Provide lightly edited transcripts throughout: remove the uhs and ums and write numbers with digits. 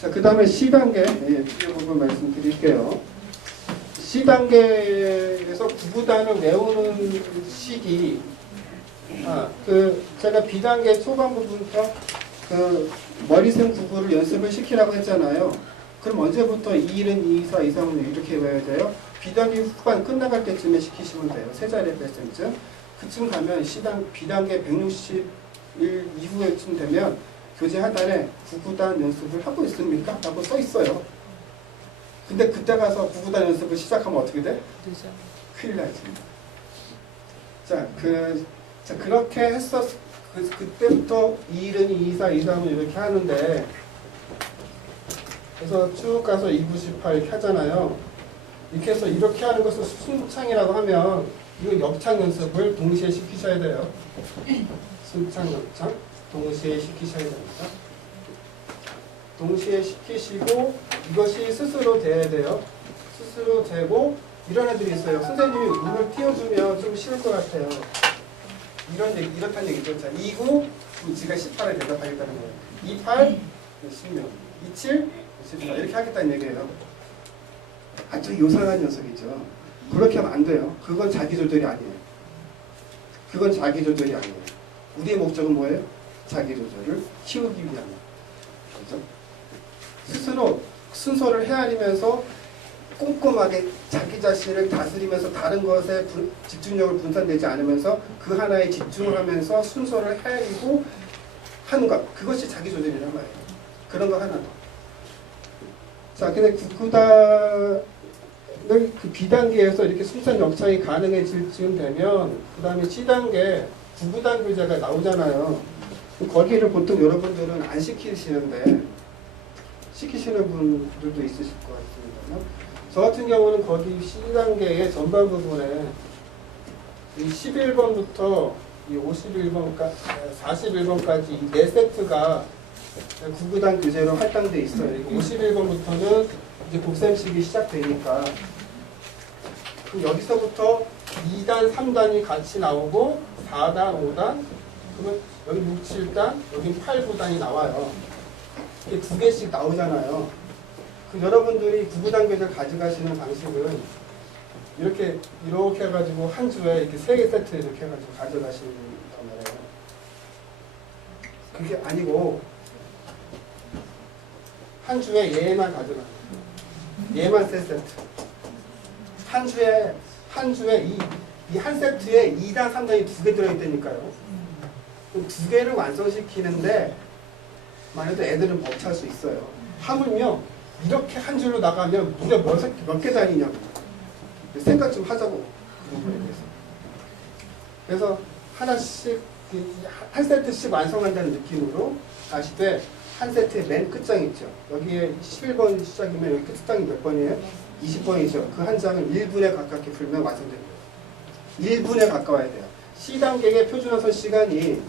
자, 그 다음에 C단계, 이 부분 말씀드릴게요. C단계에서 구구단을 외우는 시기, 제가 B단계 초반부부터 머리샘 구구를 연습을 시키라고 했잖아요. 그럼 언제부터 2일은 2, 4, 2, 3은 이렇게 외워야 돼요? B단계 후반 끝나갈 때쯤에 시키시면 돼요. 세 자리의 뺄셈쯤. 그쯤 가면 B단계 161 이후에쯤 되면 교재 하단에 구구단 연습을 하고 있습니까? 라고 써 있어요. 근데 그때 가서 구구단 연습을 시작하면 어떻게 돼? 늦어. 큰일 나지. 자, 그렇게 했었, 그때부터 2일은 2, 4, 2, 3은 이렇게 하는데, 그래서 쭉 가서 2, 9, 18 이렇게 하잖아요. 이렇게 해서 이렇게 하는 것을 순창이라고 하면, 이거 역창 연습을 동시에 시키셔야 돼요. 순창, 역창, 동시에 시키셔야 됩니다. 동시에 시키시고, 이것이 스스로 돼야 돼요. 스스로 되고, 이런 애들이 있어요. 선생님이 운을 띄워주면 좀 쉬울 것 같아요. 이렇다는 얘기죠. 자, 29, 지가 18에 대답하겠다는 거예요. 28, 16, 27, 14 이렇게 하겠다는 얘기예요. 아주 요상한 녀석이죠. 그렇게 하면 안 돼요. 그건 자기조절이 아니에요. 그건 자기조절이 아니에요. 우리의 목적은 뭐예요? 자기조절을 키우기 위함. 그렇죠? 스스로 순서를 헤아리면서 꼼꼼하게 자기 자신을 다스리면서 다른 것에 집중력을 분산되지 않으면서 그 하나에 집중을 하면서 순서를 헤아리고 하는 것. 그것이 자기조절이란 말이에요. 그런 거 하나 더. 자, 근데 구구단을 그 B단계에서 이렇게 순산 역창이 가능해질 쯤 되면 그 다음에 C단계 구구단 교재가 나오잖아요. 거기를 보통 여러분들은 안 시키시는데 시키시는 분들도 있으실 것 같습니다. 저 같은 경우는 거기 C단계의 전반 부분에 이 11번부터 이 51번까지 41번까지 이 4세트가 구구단 교재로 할당되어 있어요. 51번부터는 이제 복샘식이 시작되니까 그럼 여기서부터 2단, 3단이 같이 나오고 4단, 5단 그러면 여기 6, 7단, 여기 8, 9단이 나와요. 이게 두 개씩 나오잖아요. 그 여러분들이 구구단 교재를 가져가시는 방식은 이렇게 해가지고 한 주에 이렇게 3개 세트 이렇게 해가지고 가져가시는 거예요. 그게 아니고 한 주에 얘만 가져가. 얘만 3세트. 한 주에 이 한 세트에 2단, 3단이 2개 들어있다니까요. 그럼 2개를 완성시키는데 만약에 애들은 벅찰 수 있어요. 하물며 이렇게 한 줄로 나가면 무려 몇 개 다니냐고. 생각 좀 하자고. 그런 거에 대해서. 그래서 하나씩, 한 세트씩 완성한다는 느낌으로 가시되 한 세트의 맨 끝장 있죠. 여기에 11번 시작이면 여기 끝장이 몇 번이에요? 20번이죠. 그 한 장을 1분에 가깝게 풀면 완성됩니다. 1분에 가까워야 돼요. C단계의 표준화선 시간이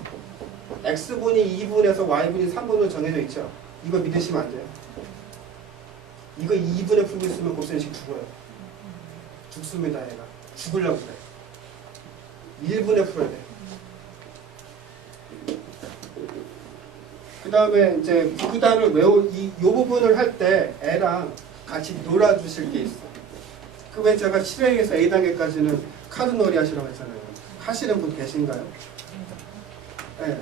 X분이 2분에서 Y분이 3분으로 정해져 있죠. 이거 믿으시면 안 돼요. 이거 2분에 풀고 있으면 곱셈식 죽어요. 죽습니다, 얘가. 죽으려고 그래. 1분에 풀어야 돼요. 그 다음에 이제 구구단을 이 부분을 할 때 애랑 같이 놀아주실 게 있어. 그 왜 제가 7회에서 A단계까지는 카드놀이 하시라고 했잖아요. 하시는 분 계신가요? 네.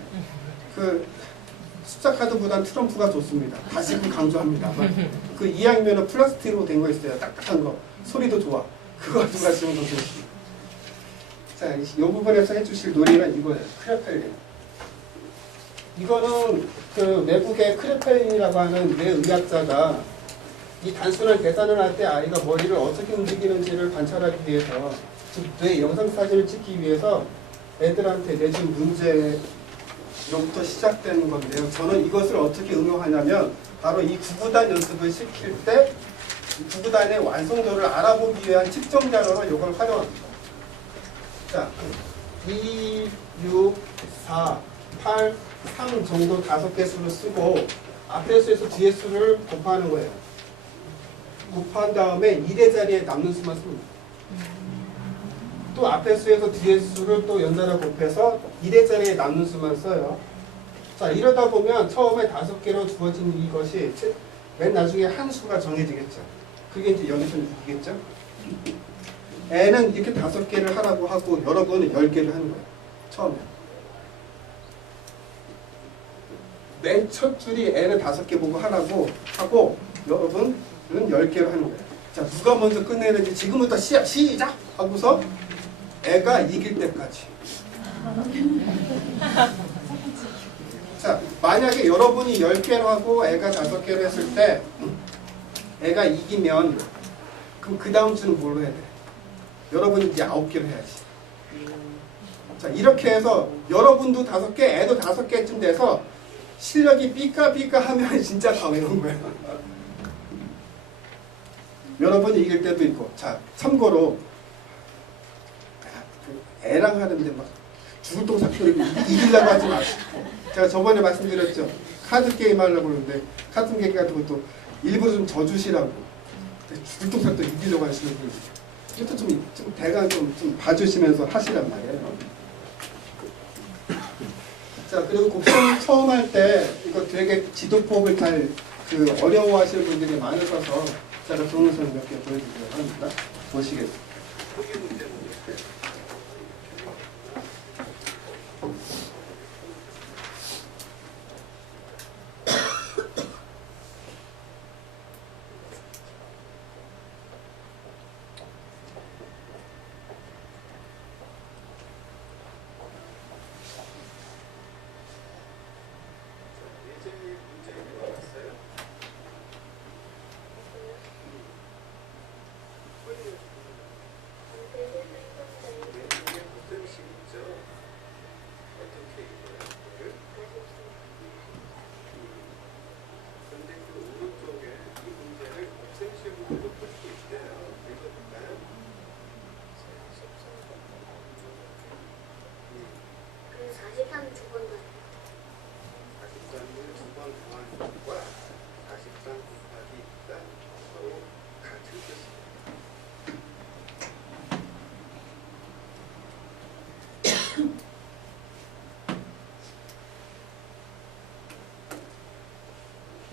그 숫자 카드보단 트럼프가 좋습니다. 다시금 강조합니다. 그 2학년은 플라스틱으로 된 거 있어요. 딱딱한 거. 소리도 좋아. 그거 가지고 가시면 더 좋습니다. 자, 이 부분에서 해주실 놀이는 이거예요. 크레펠린. 이거는 그 외국의 크레펠린이라고 하는 뇌의학자가 이 단순한 계산을 할 때 아이가 머리를 어떻게 움직이는지를 관찰하기 위해서 즉 뇌 영상사진을 찍기 위해서 애들한테 내준 문제로부터 시작되는 건데요. 저는 이것을 어떻게 응용하냐면 바로 이 구구단 연습을 시킬 때 구구단의 완성도를 알아보기 위한 측정 자료로 이걸 활용합니다. 자, 2, 6, 4, 8, 3 정도 5개 수를 쓰고 앞에 수에서 뒤에 수를 곱하는 거예요. 곱한 다음에 1의 자리에 남는 수만 씁니다. 또 앞에 수에서 뒤에 수를 또 연달아 곱해서 1의 자리에 남는 수만 써요. 자, 이러다 보면 처음에 5개로 주어진 이것이 맨 나중에 한 수가 정해지겠죠. 그게 이제 여기서 6이겠죠. n은 이렇게 5개를 하라고 하고 여러분은 10개를 하는 거예요. 처음에. 맨 첫 줄이 n은 5개 보고 하라고 하고 여러분은 10개를 하는 거예요. 자, 누가 먼저 끝내는지 지금부터 시작! 하고서 애가 이길 때까지. 자, 만약에 여러분이 10개로 하고 애가 5개로 했을 때 애가 이기면 그럼 그 다음 주는 뭘로 해야 돼? 여러분이 이제 9개로 해야지. 자, 이렇게 해서 여러분도 5개, 애도 5개쯤 돼서 실력이 삐까삐까 하면 진짜 다 외운 거야. 여러분이 이길 때도 있고. 자, 참고로 애랑 하는데 막 죽을 똥 삭히고 이기려고 하지 마시고. 제가 저번에 말씀드렸죠. 카드 게임 하려고 그러는데 카드 게임 같은 것도 일부러 좀 져주시라고. 죽을 똥 삭도 이기려고 하시는 분이 이것도 좀 대강 좀 봐주시면서 하시란 말이에요. 자, 그리고 곱셈 처음 할 때 이거 되게 지도법을 잘 어려워하시는 분들이 많으셔서 제가 동영상 몇 개 보여드리려고 합니다. 보시겠습니다.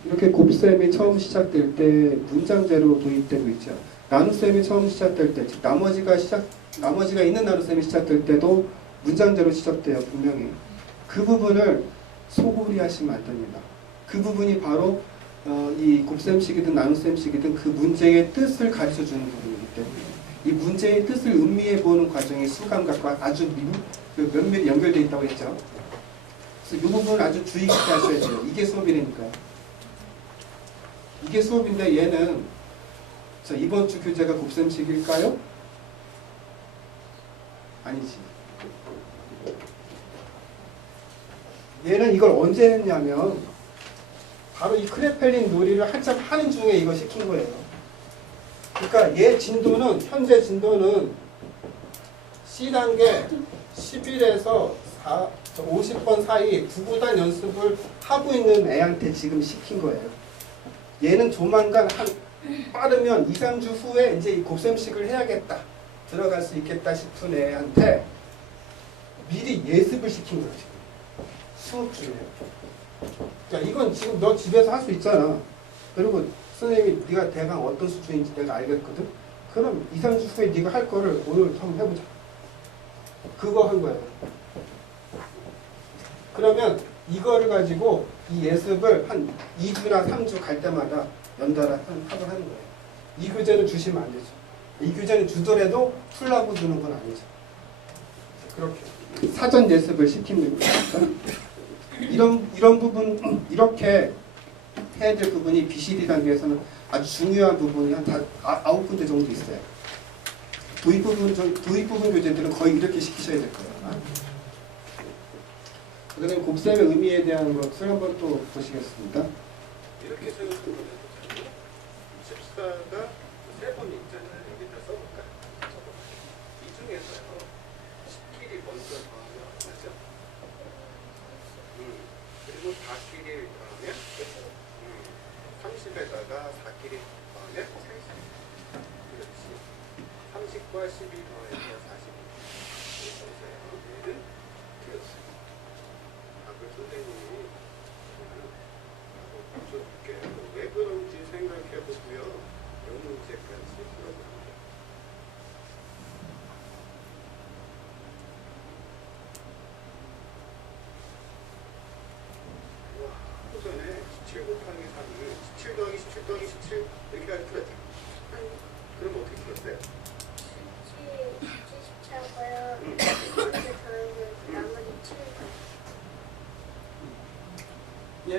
이렇게 곱셈이 처음 시작될 때 문장제로 도입되고 있죠. 나눗셈이 처음 시작될 때, 즉 나머지가 있는 나눗셈이 시작될 때도 문장제로 시작돼요. 분명히. 그 부분을 소홀히 하시면 안 됩니다. 그 부분이 바로 이 곱셈식이든 나눗셈식이든 그 문제의 뜻을 가르쳐주는 부분이기 때문에 이 문제의 뜻을 음미해 보는 과정이 수감각과 아주 면밀히 연결되어 있다고 했죠. 그래서 이 부분을 아주 주의 깊게 하셔야 돼요. 이게 수업이니까. 이게 수업인데 얘는 자, 이번 주 교재가 곱셈식일까요? 아니지. 얘는 이걸 언제 했냐면 바로 이 크레펠린 놀이를 한참 하는 중에 이거 시킨 거예요. 그러니까 얘 진도는 현재 진도는 C단계 11에서 50번 사이 9구단 연습을 하고 있는 애한테 지금 시킨 거예요. 얘는 조만간 빠르면 2, 3주 후에 이제 이 곱셈식을 해야겠다. 들어갈 수 있겠다 싶은 애한테 미리 예습을 시킨 거예요. 지금. 수업 중에. 야, 이건 지금 너 집에서 할 수 있잖아. 그리고 선생님이 네가 대강 어떤 수준인지 내가 알겠거든. 그럼 2, 3주 후에 네가 할 거를 오늘 한번 해보자. 그거 한 거예요. 그러면 이거를 가지고 이 예습을 한 2주나 3주 갈 때마다 연달아 합을 하는 거예요. 이 교재는 주시면 안 되죠. 이 교재는 주더라도 풀라고 주는 건 아니죠. 그렇게 사전 예습을 시키는 거니까 이런 부분 이렇게 해야 될 부분이 BCD 단계에서는 아주 중요한 부분이 한 9군데 정도 있어요. 도입 부분 교재들은 거의 이렇게 시키셔야 될 거예요. 그다음에 곱셈의 의미에 대한 것을 한번 또 보시겠습니다. 이렇게 생각하면 14가 3번 있잖아요. 여기다 써볼까? 이 중에서요. 10끼리 먼저 더하면 얼마죠? 그리고 4끼리 더하면 30에다가 4끼리 더하면 30. 그렇지. 30과 12 더하면 40. 보세요. 얘는 되었어요. 선생님이 왜 그런지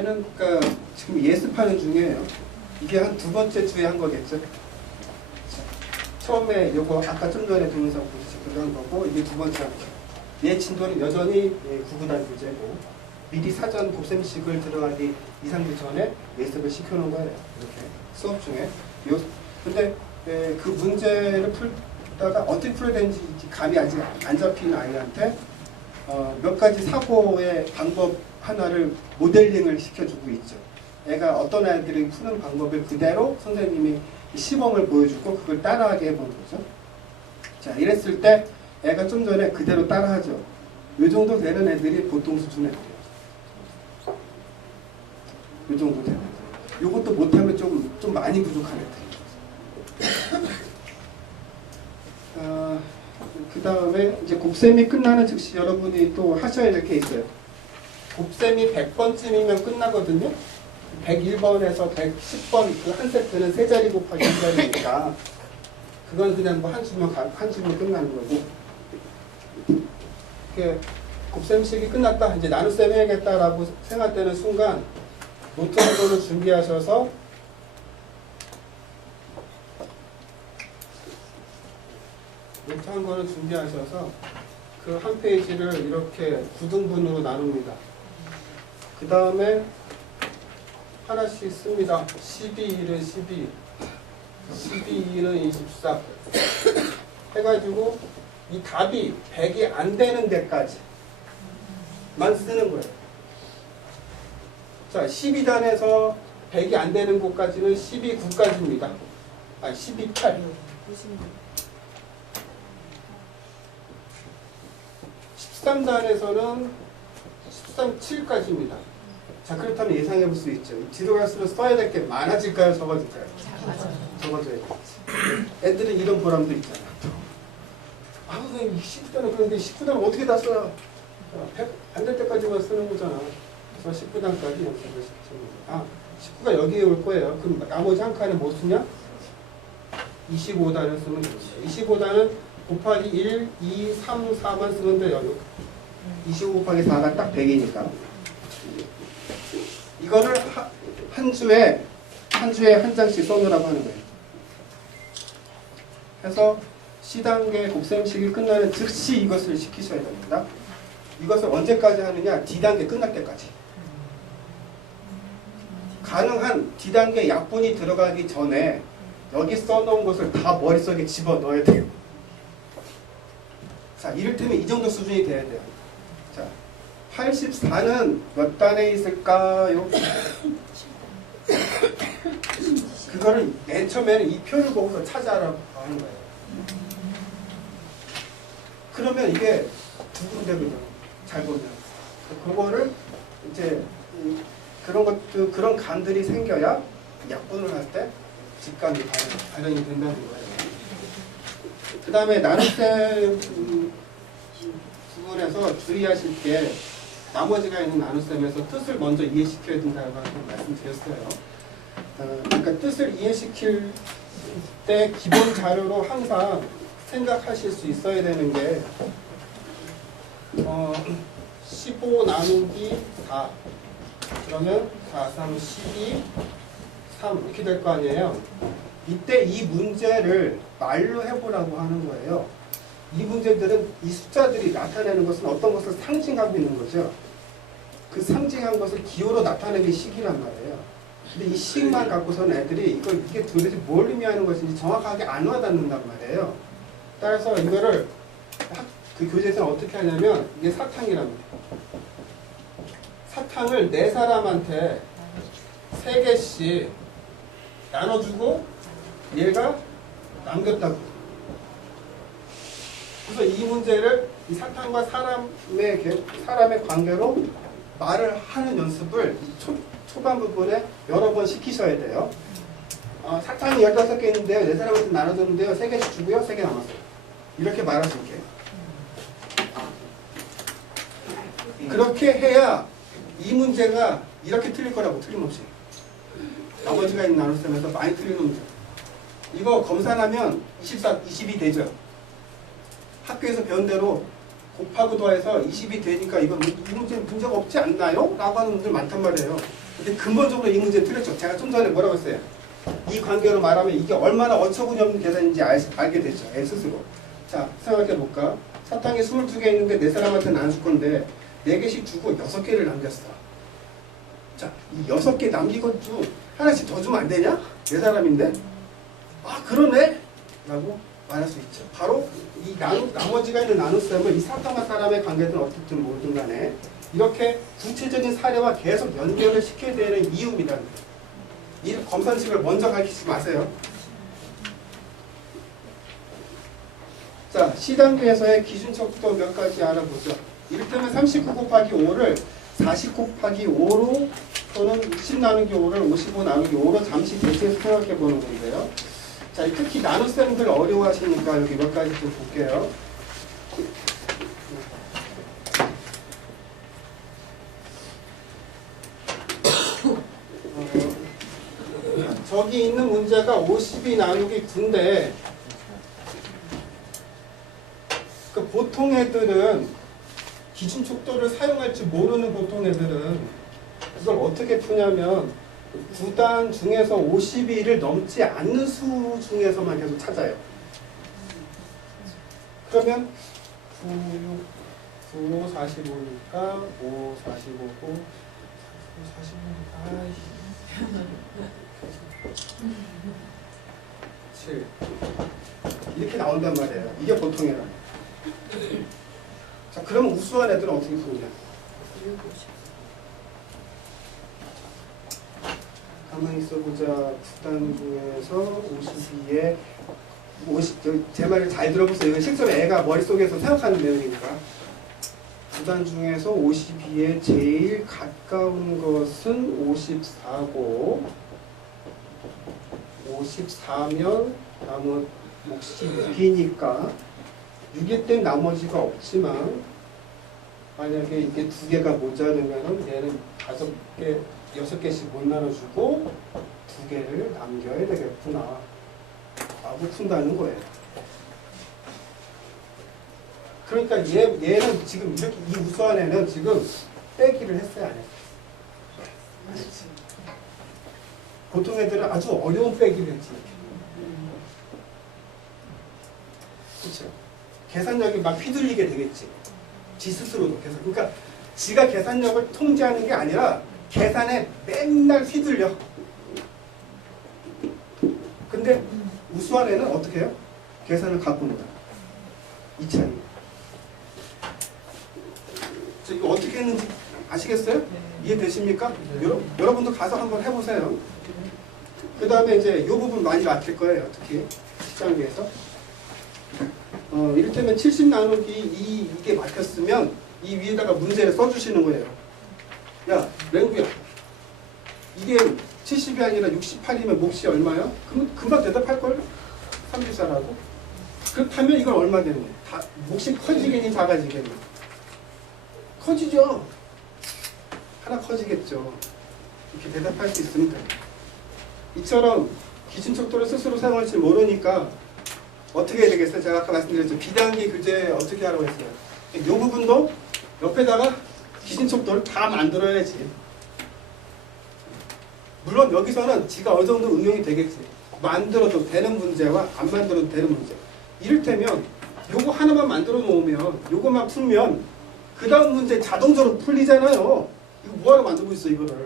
얘는 그러니까 지금 예습하는 중이에요. 이게 한 두 번째 주에 한 거겠죠. 처음에 요거 아까 좀 전에 동영상 보듯이 그거 한 거고 이게 두 번째 한 거. 얘 진도는 여전히 구구단 교재고 미리 사전 곱셈식을 들어가기 2, 3주 전에 예습을 시켜놓은 거예요. 이렇게 수업 중에. 근데 그 문제를 풀다가 어떻게 풀어야 되는지 감이 아직 안 잡히는 아이한테 몇 가지 사고의 방법 하나를 모델링을 시켜주고 있죠. 애가 어떤 아이들이 푸는 방법을 그대로 선생님이 시범을 보여주고 그걸 따라하게 해본 거죠. 자, 이랬을 때 애가 좀 전에 그대로 따라하죠. 이 정도 되는 애들이 보통 수준 애들이에요. 이 정도 되는 애들. 이것도 못하면 좀 많이 부족한 애들. 그 다음에 이제 곱셈이 끝나는 즉시 여러분이 또 하셔야 될 게 있어요. 곱셈이 100번쯤이면 끝나거든요. 101번에서 110번 그 한 세트는 세 자리 곱하기 한 자리니까 그건 그냥 뭐 한 주면 끝나는 거고. 이렇게 곱셈식이 끝났다. 이제 나눗셈 해야겠다라고 생각되는 순간 노트 한 권을 준비하셔서 그 한 페이지를 이렇게 9등분으로 나눕니다. 그 다음에 하나씩 씁니다. 12일은 12, 12일은 24 해가지고 이 답이 100이 안 되는 데까지만 쓰는 거예요. 자, 12단에서 100이 안 되는 곳까지는 12구까지입니다. 아니, 12.8. 13단에서는 13.7까지입니다. 자, 그렇다면 예상해 볼 수 있죠. 뒤로 갈수록 써야 될 게 많아질까요? 적어질까요? 적어져야 되겠지. 애들은 이런 보람도 있잖아. 아, 선생님, 19단은 그런데 19단은 어떻게 다 써요? 100 안 될 때까지만 쓰는 거잖아. 그래서 19단까지 연습을 시키는 거죠. 아, 19가 여기에 올 거예요. 그럼 나머지 한 칸에 뭐 쓰냐? 25단을 쓰면 되죠. 25단은 곱하기 1, 2, 3, 4만 쓰면 돼요. 25 곱하기 4가 딱 100이니까. 이거를 한 주에 한 장씩 써놓으라고 하는 거예요. 해서 C단계 곱셈식이 끝나는 즉시 이것을 시키셔야 됩니다. 이것을 언제까지 하느냐? D단계 끝날 때까지. 가능한 D단계 약분이 들어가기 전에 여기 써놓은 것을 다 머릿속에 집어넣어야 돼요. 자, 이를테면 이 정도 수준이 돼야 돼요. 자, 84는 몇 단에 있을까요? 그거를 맨 처음에는 이 표를 보고서 찾아라고 하는 거예요. 그러면 이게 두 군데거든요. 잘 보면. 그거를 이제 그런 감들이 생겨야 약분을 할 때 직감이 발현이 된다는 거예요. 그 다음에 나눗셈 부분에서 주의하실 게 나머지가 있는 나눗셈에서 뜻을 먼저 이해시켜야 된다고 말씀드렸어요. 그러니까 뜻을 이해시킬 때 기본 자료로 항상 생각하실 수 있어야 되는 게 15 나누기 4 그러면 4, 3, 12, 3 이렇게 될 거 아니에요. 이때 이 문제를 말로 해보라고 하는 거예요. 이 문제들은 이 숫자들이 나타내는 것은 어떤 것을 상징하고 있는 거죠. 그 상징한 것을 기호로 나타내는 게 식이란 말이에요. 근데 이 식만 갖고서는 애들이 이게 도대체 뭘 의미하는 것인지 정확하게 안 와닿는단 말이에요. 따라서 이거를 그 교재에서는 어떻게 하냐면 이게 사탕이랍니다. 사탕을 4사람한테 3개씩 나눠주고 얘가 남겼다고. 그래서 이 문제를 이 사탕과 사람의 관계로 말을 하는 연습을 초반 부분에 여러 번 시키셔야 돼요. 사탕이 15개 있는데요. 4사람한테 나눠줬는데요. 3개씩 주고요. 3개 남았어요. 이렇게 말할 수 있게. 그렇게 해야 이 문제가 이렇게 틀릴 거라고 틀림없이. 나머지가 있는 나눗셈에서 많이 틀리는 문제. 이거 검산하면 20이 되죠. 학교에서 배운 대로 곱하고 더해서 20이 되니까 이거 이 문제는 문제가 없지 않나요? 라고 하는 분들 많단 말이에요. 근데 근본적으로 이 문제 틀렸죠. 제가 좀 전에 뭐라고 했어요? 이 관계로 말하면 이게 얼마나 어처구니 없는 계산인지 알게 됐죠. 애 스스로. 자, 생각해 볼까? 사탕이 22개 있는데 4사람한테 나눠줄 건데 4개씩 주고 6개를 남겼어. 자, 이 6개 남긴 것 중 하나씩 더 주면 안 되냐? 4사람인데? 아, 그러네? 라고 말할 수 있죠. 바로 이 나머지가 있는 나눗셈을 이 사탕과 사람의 관계든 어떻든 뭐든 간에 이렇게 구체적인 사례와 계속 연결을 시켜야 되는 이유입니다. 이 검산식을 먼저 가르치지 마세요. 자, C단계에서의 기준척도 몇 가지 알아보죠. 이를테면 39 곱하기 5를 40 곱하기 5로 또는 60 나누기 5를 55 나누기 5로 잠시 대체해서 생각해 보는 건데요. 자, 특히 나눗셈들 어려워하시니까 여기 몇 가지 좀 볼게요. 저기 있는 문제가 52 나누기 9인데 그 보통 애들은 기준 척도를 사용할 줄 모르는 보통 애들은 그걸 어떻게 푸냐면 9단 중에서 52를 넘지 않는 수 중에서만 계속 찾아요. 그러면 9, 6, 9, 45니까 5, 45고 45니까 아이씨 7 이렇게 나온단 말이에요. 이게 보통이라. 자, 그러면 우수한 애들은 어떻게 푸느냐? 가만히 있어보자. 9단 중에서 52에 50, 제 말을 잘 들어보세요. 이건 실제로 애가 머릿속에서 생각하는 내용이니까. 9단 중에서 52에 제일 가까운 것은 54고 54면 나머지 6이니까 6일 땐 나머지가 없지만 만약에 이게 2개가 모자르면 얘는 5개, 6개씩 못 나눠주고 2개를 남겨야 되겠구나 라고 푼다는 거예요. 그러니까 얘는 지금 이렇게 이 우수한 애는 지금 빼기를 했어요, 안 했어요? 안 했지. 보통 애들은 아주 어려운 빼기를 했지. 그렇죠? 계산력이 막 휘둘리게 되겠지. 지 스스로도 계산. 그러니까 지가 계산력을 통제하는 게 아니라 계산에 맨날 휘둘려. 근데 우수한 애는 어떻게 해요? 계산을 갖고 논다. 이 차이. 이거 어떻게 했는지 아시겠어요? 이해되십니까? 여러분도 가서 한번 해보세요. 그 다음에 이제 이 부분 많이 막힐 거예요. 특히 시장에서. 이를테면 70 나누기 2 이게 막혔으면 이 위에다가 문제를 써주시는 거예요. 야, 맹구야. 이게 70이 아니라 68이면 몫이 얼마야? 그럼 금방 대답할걸? 34라고. 그렇다면 이건 얼마 되는 거야? 몫이 커지겠니 작아지겠니? 커지죠. 하나 커지겠죠. 이렇게 대답할 수 있으면 돼요. 이처럼 기준척도를 스스로 사용할 줄 모르니까 어떻게 해야 되겠어요? 제가 아까 말씀드렸죠. 비단계 교재 어떻게 하라고 했어요? 이 부분도 옆에다가 기준척도를 다 만들어야지. 물론 여기서는 지가 어느 정도 응용이 되겠지. 만들어도 되는 문제와 안 만들어도 되는 문제. 이를테면 요거 하나만 만들어 놓으면 요것만 풀면 그 다음 문제 자동적으로 풀리잖아요. 이거 뭐하러 만들고 있어 이거를.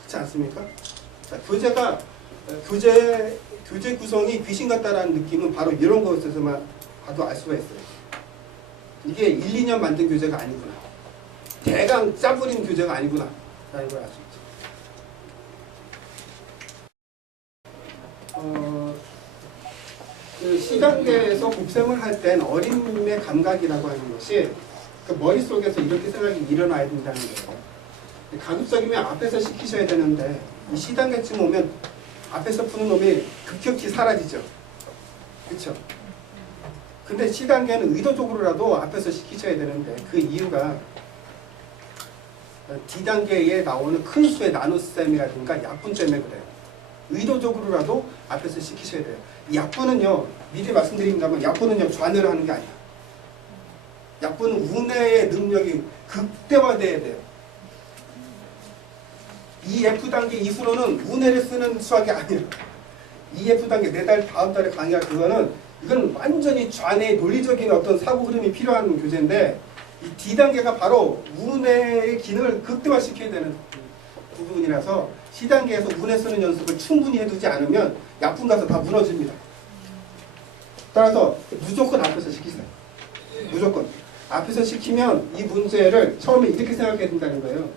그렇지 않습니까? 자, 교재 구성이 귀신 같다라는 느낌은 바로 이런 것에서만 봐도 알 수가 있어요. 이게 1, 2년 만든 교재가 아니구나. 대강 짜부린 교재가 아니구나. 라는 걸 알 수 있죠. 그 C단계에서 곱셈을 할 땐 어린님의 감각이라고 하는 것이 그 머릿속에서 이렇게 생각이 일어나야 된다는 거예요. 가급적이면 앞에서 시키셔야 되는데 이 C단계쯤 오면 앞에서 푸는 놈이 급격히 사라지죠. 그렇죠? 근데 C단계는 의도적으로라도 앞에서 시키셔야 되는데 그 이유가 D단계에 나오는 큰 수의 나눗셈이라든가 약분 때문에 그래요. 의도적으로라도 앞에서 시키셔야 돼요. 이 약분은요, 미리 말씀드립니다만 약분은요, 좌뇌를 하는 게 아니야. 약분은 우뇌의 능력이 극대화돼야 돼요. 이 F 단계 이수로는 운해를 쓰는 수학이 아니야. 이 F 단계 내달 다음 달에 강의할 그거는 이건 완전히 좌뇌 논리적인 어떤 사고 흐름이 필요한 교재인데 이 D 단계가 바로 운해의 기능을 극대화시켜야 되는 부분이라서 C 단계에서 운해 쓰는 연습을 충분히 해두지 않으면 약분 가서 다 무너집니다. 따라서 무조건 앞에서 시키세요. 무조건. 앞에서 시키면 이 문제를 처음에 이렇게 생각해야 된다는 거예요.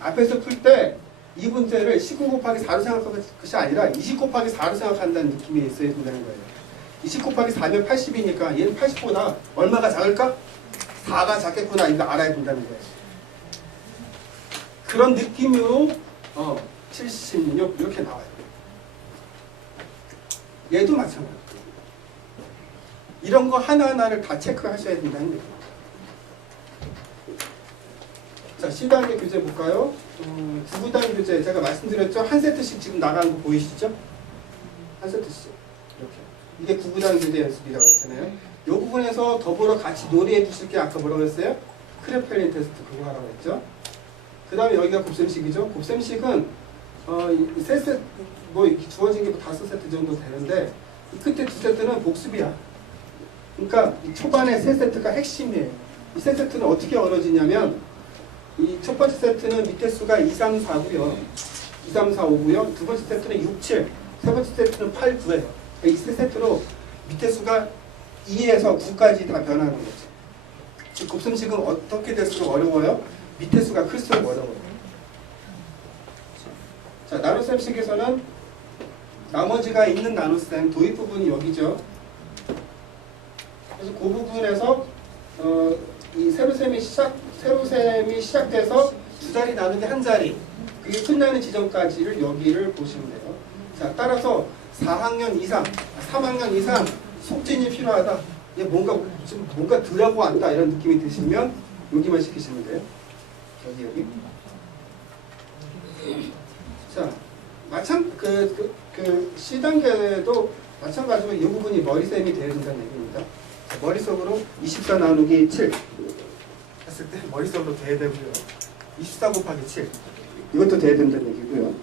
앞에서 풀 때 이 문제를 19 곱하기 4로 생각하는 것이 아니라 20 곱하기 4로 생각한다는 느낌이 있어야 된다는 거예요. 20 곱하기 4면 80이니까 얘는 80보다 얼마가 작을까? 4가 작겠구나 이거 알아야 된다는 거예요. 그런 느낌으로 76 이렇게 나와요. 얘도 마찬가지예요. 이런 거 하나하나를 다 체크하셔야 된다는 거예요. 자, C단계 교재 볼까요? 9구단 교재 제가 말씀드렸죠? 한 세트씩 지금 나가는 거 보이시죠? 한 세트씩 이렇게. 이게 9구단 교재 연습이라고 했잖아요. 이 부분에서 더불어 같이 놀이해 주실 게 아까 뭐라고 했어요? 크레펠린 테스트 그거 하라고 했죠? 그 다음에 여기가 곱셈식이죠? 곱셈식은 세 세트 뭐 이렇게 주어진 게 5세트 정도 되는데 이 끝에 2세트는 복습이야. 그러니까 이 초반에 3세트가 핵심이에요. 이 3세트는 어떻게 어려지냐면 이 첫 번째 세트는 밑에 수가 2, 3, 4고요. 2, 3, 4, 5고요. 두 번째 세트는 6, 7. 세 번째 세트는 8, 9예요. 이 세 세트로 밑에 수가 2에서 9까지 다 변하는 거죠. 즉 곱셈식은 어떻게 될수록 어려워요? 밑에 수가 클수록 어려워요. 자, 나눗셈식에서는 나머지가 있는 나눗셈 도입 부분이 여기죠. 그래서 그 부분에서 이 세로셈이 시작돼서 두 자리 나누기 한 자리 그게 끝나는 지점까지를 여기를 보시면 돼요. 자, 따라서 4학년 이상, 3학년 이상 속진이 필요하다. 이게 뭔가 덜하고 왔다 이런 느낌이 드시면 여기만 시키시면 돼요. 여기. 자, C 단계도 마찬가지로 이 부분이 머리셈이 되어야 된다는 얘기입니다. 자, 머릿속으로 24 나누기 7 했을 때 머릿속으로 돼야 되고요. 24 곱하기 7 이것도 돼야 된다는 얘기고요.